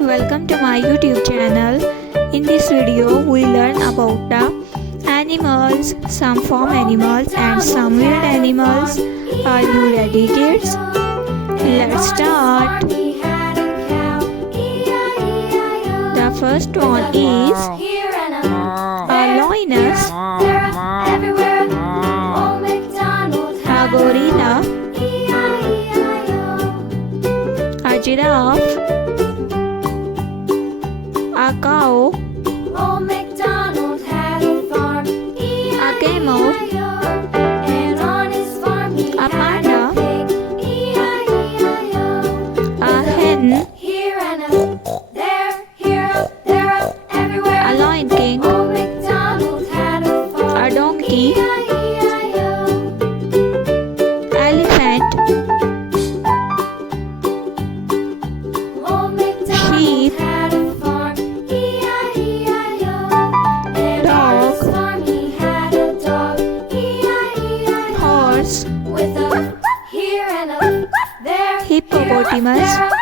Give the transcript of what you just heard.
Welcome to my YouTube channel. In this video, we learn about the animals, some farm animals and some wild animals. Are you ready, kids? Let's start. The first one is a lioness, a gorilla, a giraffe, a cow, Old MacDonald had a farm, a camel, and on his farm he a had panda, a pig, E-I-E-I-O. a hen, Here and up, there, here up, there up, everywhere. a lion king, Old MacDonald had a farm, a donkey, E-I-E-I-O. elephant, Old sheep, MacDonald had a farm, E-I-E-I-O. And on his dog, farm he had a dog, E-I-E-I-O. horse, With a here and a there, hippopotamus, here, up,